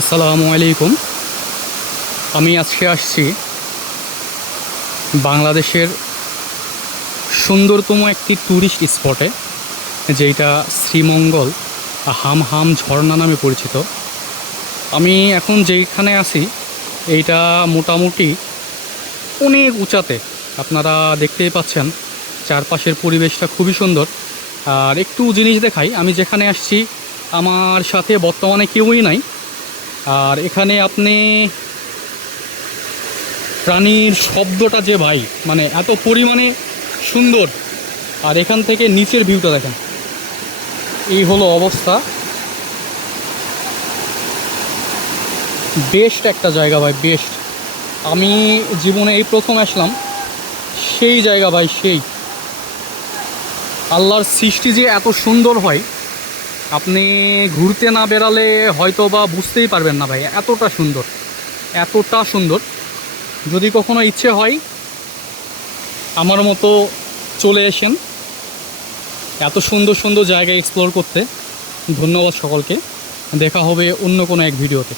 আসসালামু আলাইকুম। আমি আজকে আসছি বাংলাদেশের সুন্দরতম একটি ট্যুরিস্ট স্পটে, যেটা শ্রীমঙ্গল হামহাম ঝর্ণা নামে পরিচিত। আমি এখন যেইখানে আছি এইটা মোটামুটি অনেক উঁচাতে, আপনারা দেখতেই পাচ্ছেন। চারপাশের পরিবেশটা খুবই সুন্দর। আর একটু জিনিস দেখাই, আমি যেখানে আসছি আমার সাথে বর্তমানে কেউই নাই। আর এখানে আপনি প্রাণীর শব্দটা যে ভাই, মানে এত পরিমাণে সুন্দর। আর এখান থেকে নিচের ভিউটা দেখেন, এই হলো অবস্থা। বেস্ট একটা জায়গা ভাই, বেস্ট। আমি জীবনে এই প্রথম আসলাম, সেই জায়গা ভাই, সেই আল্লাহর সৃষ্টি যে এত সুন্দর হয়, আপনি ঘুরতে না বেরালে হয়তো বা বুঝতেই পারবেন না ভাই। এতটা সুন্দর, এতটা সুন্দর। যদি কখনো ইচ্ছে হয় আমার মতো চলে আসেন এত সুন্দর সুন্দর জায়গা এক্সপ্লোর করতে। ধন্যবাদ সকলকে। দেখা হবে অন্য কোনো এক ভিডিওতে।